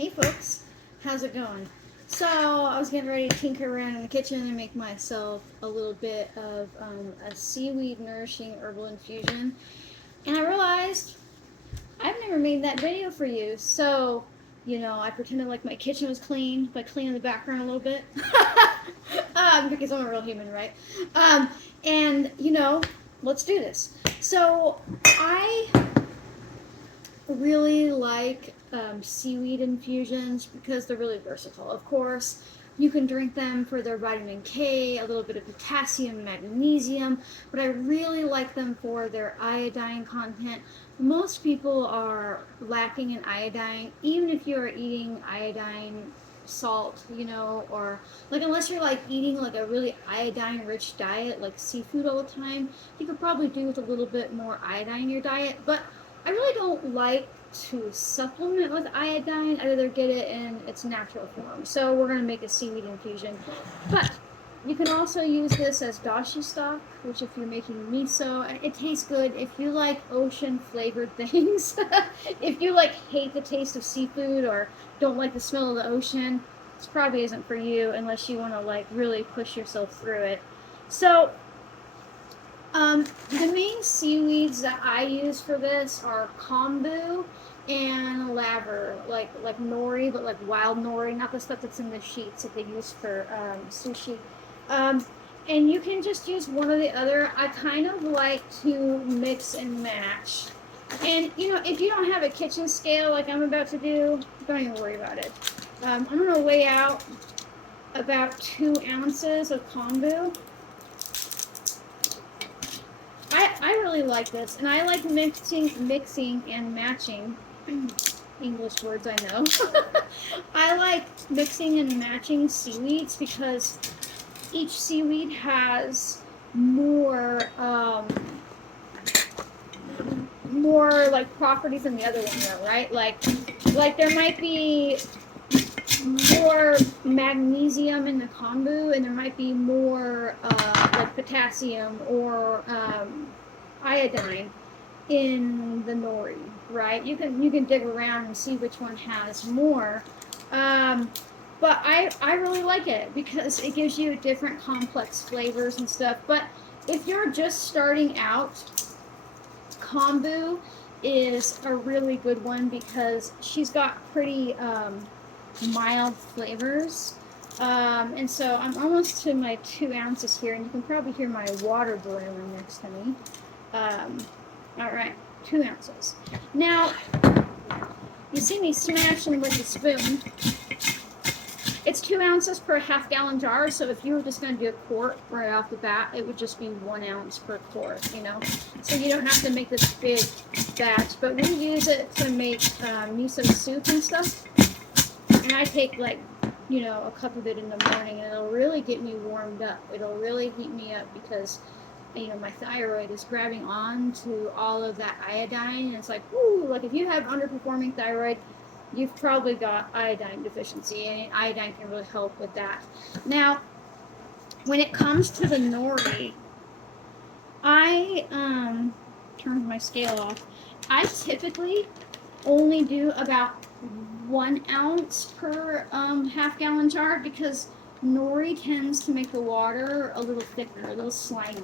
Hey folks, how's it going? So I was getting ready to tinker around in the kitchen and make myself a little bit of a seaweed nourishing herbal infusion, and I realized I've never made that video for you. So, I pretended like my kitchen was clean by cleaning the background a little bit, because I'm a real human, right? Um, and let's do this. So I really like seaweed infusions because they're really versatile. Of course, you can drink them for their vitamin K, a little bit of potassium, magnesium, but I really like them for their iodine content. Most people are lacking in iodine, even if you are eating iodine salt, or like unless you're like eating like a really iodine rich diet like seafood all the time, you could probably do with a little bit more iodine in your diet. But I really don't like to supplement with iodine. I'd rather get it in its natural form. So we're going to make a seaweed infusion. But you can also use this as dashi stock, which if you're making miso, it tastes good. If you like ocean flavored things, if you like hate the taste of seafood or don't like the smell of the ocean, this probably isn't for you unless you want to like really push yourself through it. So the main seaweeds that I use for this are kombu and laver, like nori, but like wild nori, not the stuff that's in the sheets that they use for sushi. Um, and you can just use one or the other. I kind of like to mix and match. And if you don't have a kitchen scale like I'm about to do, don't even worry about it. I'm gonna weigh out about 2 ounces of kombu. I really like this, and I like mixing and matching. English words, I know. I like mixing and matching seaweeds because each seaweed has more like properties than the other one, though, right? Like there might be more magnesium in the kombu, and there might be more like potassium or iodine in the nori, right? You can dig around and see which one has more. But I really like it because it gives you different complex flavors and stuff. But if you're just starting out, kombu is a really good one because she's got pretty mild flavors. And so I'm almost to my 2 ounces here, and you can probably hear my water boiling next to me. All right, 2 ounces. Now, you see me smashing with a spoon. It's 2 ounces per half-gallon jar, so if you were just going to do a quart right off the bat, it would just be 1 ounce per quart, So you don't have to make this big batch, but we use it to make miso soup and stuff. And I take like, a cup of it in the morning, and it'll really get me warmed up. It'll really heat me up because, my thyroid is grabbing on to all of that iodine. And it's like, whoo, like if you have underperforming thyroid, you've probably got iodine deficiency, and iodine can really help with that. Now, when it comes to the nori, I turned my scale off. I typically only do about 1 ounce per half-gallon jar because nori tends to make the water a little thicker, a little slimy.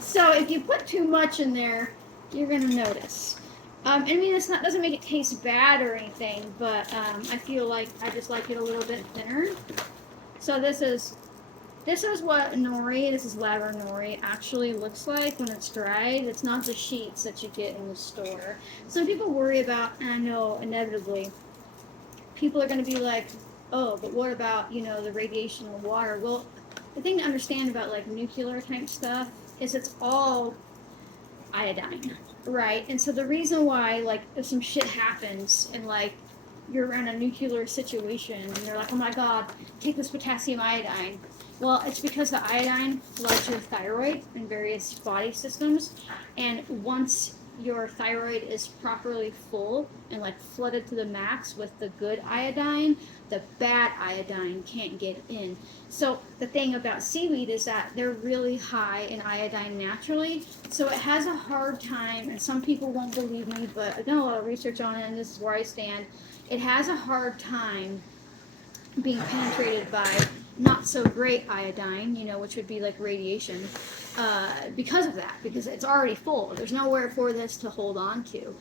So if you put too much in there, you're gonna notice. I mean, doesn't make it taste bad or anything, but I feel like I just like it a little bit thinner. So this is what nori, this is laver nori, actually looks like when it's dried. It's not the sheets that you get in the store. Some people worry about, and I know inevitably, people are going to be like, oh, but what about, the radiation in the water? Well, the thing to understand about like nuclear type stuff is it's all iodine, right? And so the reason why, like, if some shit happens and like you're around a nuclear situation and you're like, oh my god, take this potassium iodine. Well, it's because the iodine floods your thyroid and various body systems, and once your thyroid is properly full and like flooded to the max with the good iodine, the bad iodine can't get in. So the thing about seaweed is that they're really high in iodine naturally, so it has a hard time, and some people won't believe me, but I've done a lot of research on it, and this is where I stand. It has a hard time being penetrated by not so great iodine, which would be like radiation, because of that, because it's already full. There's nowhere for this to hold on to.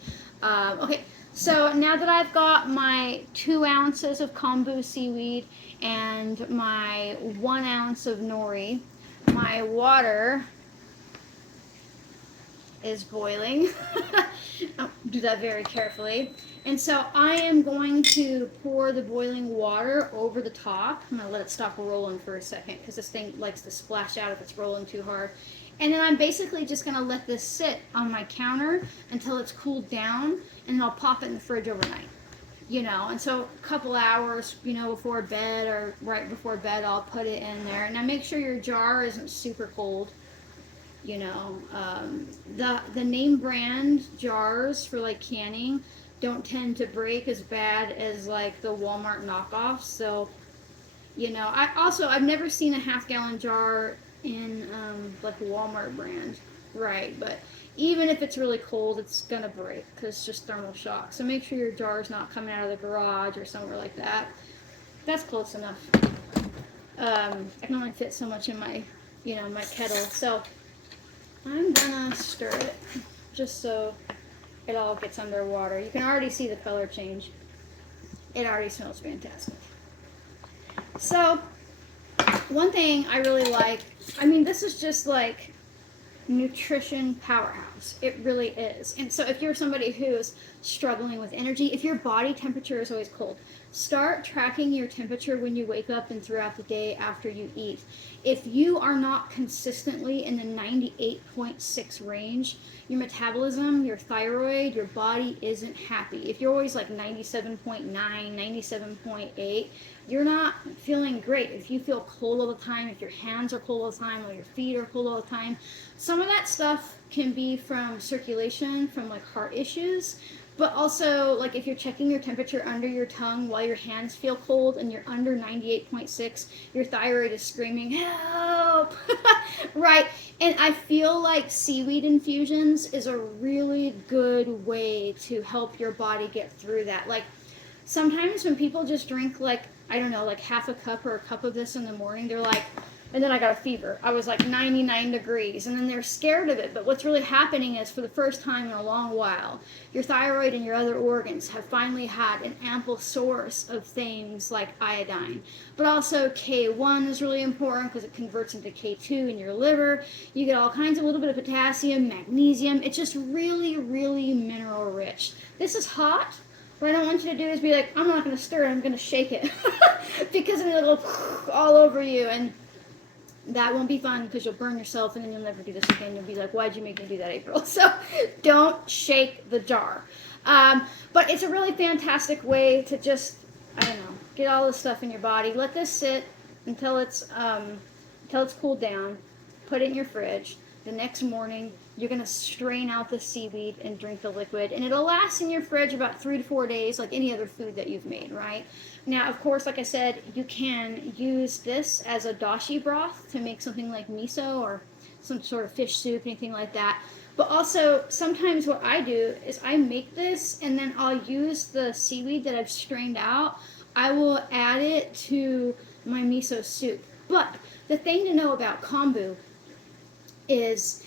Okay, so now that I've got my 2 ounces of Kombu seaweed and my 1 ounce of Nori, my water is boiling. I'll do that very carefully. And so I am going to pour the boiling water over the top. I'm going to let it stop rolling for a second because this thing likes to splash out if it's rolling too hard. And then I'm basically just going to let this sit on my counter until it's cooled down, and then I'll pop it in the fridge overnight. And so a couple hours, before bed or right before bed, I'll put it in there. Now make sure your jar isn't super cold. The name brand jars for like canning don't tend to break as bad as like the Walmart knockoffs. So, I've never seen a half-gallon jar in like a Walmart brand, right? But even if it's really cold, it's gonna break because it's just thermal shock. So make sure your jar is not coming out of the garage or somewhere like that. That's close enough. I can only fit so much in my, my kettle. So I'm gonna stir it just so it all gets underwater. You can already see the color change. It already smells fantastic. So, one thing I really like, this is just like nutrition powerhouse. It really is. And so if you're somebody who's struggling with energy, if your body temperature is always cold, start tracking your temperature when you wake up and throughout the day after you eat. If you are not consistently in the 98.6 range, your metabolism, your thyroid, your body isn't happy. If you're always like 97.9, 97.8, you're not feeling great. If you feel cold all the time, if your hands are cold all the time, or your feet are cold all the time, some of that stuff can be from circulation, from like heart issues, but also like if you're checking your temperature under your tongue while your hands feel cold and you're under 98.6, your thyroid is screaming, help! Right? And I feel like seaweed infusions is a really good way to help your body get through that. Like, sometimes when people just drink like, I don't know, like half a cup or a cup of this in the morning, they're like, and then I got a fever. I was like 99 degrees, and then they're scared of it. But what's really happening is, for the first time in a long while, your thyroid and your other organs have finally had an ample source of things like iodine. But also K1 is really important because it converts into K2 in your liver. You get all kinds of little bit of potassium, magnesium. It's just really, really mineral rich. This is hot. What I don't want you to do is be like, I'm not going to stir it, I'm going to shake it. Because then it'll go all over you, and that won't be fun because you'll burn yourself, and then you'll never do this again. You'll be like, why'd you make me do that, April? So don't shake the jar. But it's a really fantastic way to just, I don't know, get all this stuff in your body. Let this sit until it's cooled down. Put it in your fridge. The next morning, you're going to strain out the seaweed and drink the liquid. And it'll last in your fridge about 3 to 4 days, like any other food that you've made, right? Now, of course, like I said, you can use this as a dashi broth to make something like miso or some sort of fish soup, anything like that. But also, sometimes what I do is I make this, and then I'll use the seaweed that I've strained out. I will add it to my miso soup. But the thing to know about kombu is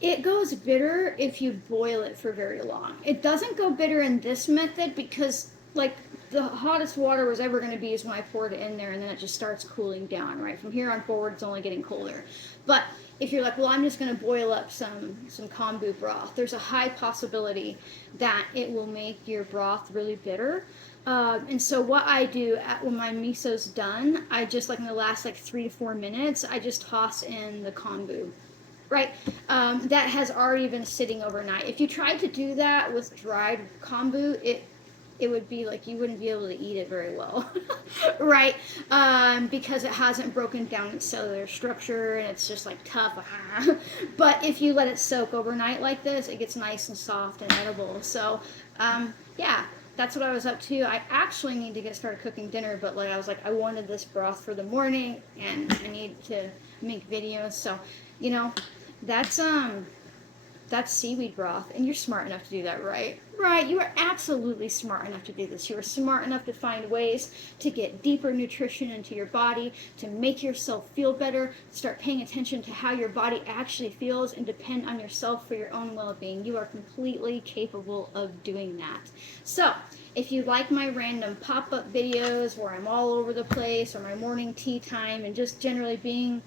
it goes bitter if you boil it for very long. It doesn't go bitter in this method because, like, the hottest water was ever going to be is when I poured it in there, and then it just starts cooling down, right? From here on forward, it's only getting colder. But if you're like, well, I'm just going to boil up some kombu broth, there's a high possibility that it will make your broth really bitter. And so what I do when my miso's done, I just, like, in the last, 3 to 4 minutes, I just toss in the kombu. Right, that has already been sitting overnight. If you tried to do that with dried kombu, it would be like you wouldn't be able to eat it very well, right? Because it hasn't broken down its cellular structure and it's just like tough. But if you let it soak overnight like this, it gets nice and soft and edible. So, yeah, that's what I was up to. I actually need to get started cooking dinner, but like I was like, I wanted this broth for the morning, and I need to make videos. So, you know, that's that's seaweed broth, and you're smart enough to do that, right? Right, you are absolutely smart enough to do this. You are smart enough to find ways to get deeper nutrition into your body, to make yourself feel better, start paying attention to how your body actually feels, and depend on yourself for your own well-being. You are completely capable of doing that. So, if you like my random pop-up videos where I'm all over the place, or my morning tea time, and just generally being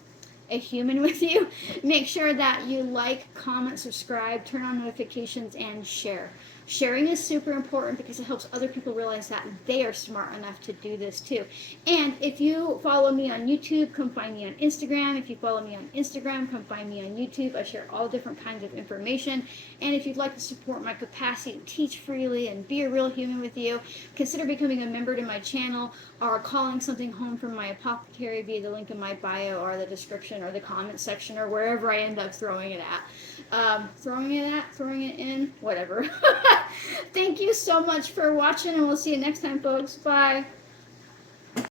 a human with you, make sure that you like, comment, subscribe, turn on notifications, and share. Sharing is super important because it helps other people realize that they are smart enough to do this too. And if you follow me on YouTube, come find me on Instagram. If you follow me on Instagram, come find me on YouTube. I share all different kinds of information. And if you'd like to support my capacity to teach freely and be a real human with you, consider becoming a member to my channel or calling something home from my apothecary via the link in my bio or the description or the comment section or wherever I end up throwing it at. Throwing it in, whatever. Thank you so much for watching, and we'll see you next time, folks. Bye.